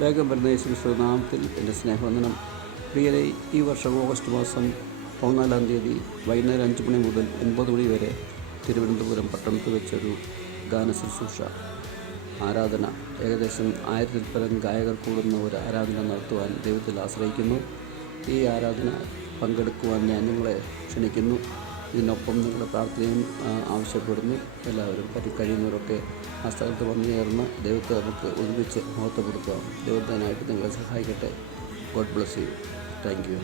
വേഗം വരുന്ന യേശുക്രിസ്തു നാമത്തിൽ എൻ്റെ സ്നേഹവന്ദനം. പ്രിയരെ, ഈ വർഷം ഓഗസ്റ്റ് മാസം 14-ാം തീയതി വൈകുന്നേരം 5 മണി മുതൽ 9 മണി വരെ തിരുവനന്തപുരം പട്ടണത്ത് വെച്ചൊരു ഗാന ശുശ്രൂഷ ആരാധന, ഏകദേശം 1000-ൽ പരം ഗായകർ കൂടുന്ന ഒരു ആരാധന നടത്തുവാൻ ദൈവത്തിൽ ആശ്രയിക്കുന്നു. ഈ ആരാധന പങ്കെടുക്കുവാൻ ഞാൻ നിങ്ങളെ ക്ഷണിക്കുന്നു. ഇതിനൊപ്പം നിങ്ങളുടെ പ്രാർത്ഥനയും ആവശ്യപ്പെടുന്നു. എല്ലാവരും കഴിയുന്നവരൊക്കെ ആ സ്ഥലത്ത് വന്നു ചേർന്ന് ദൈവത്തെ നമുക്ക് ഒരുമിച്ച് മഹത്വപ്പെടുത്താം. ദൈവത്തിനായിട്ട് നിങ്ങളെ സഹായിക്കട്ടെ. God bless you. Thank you.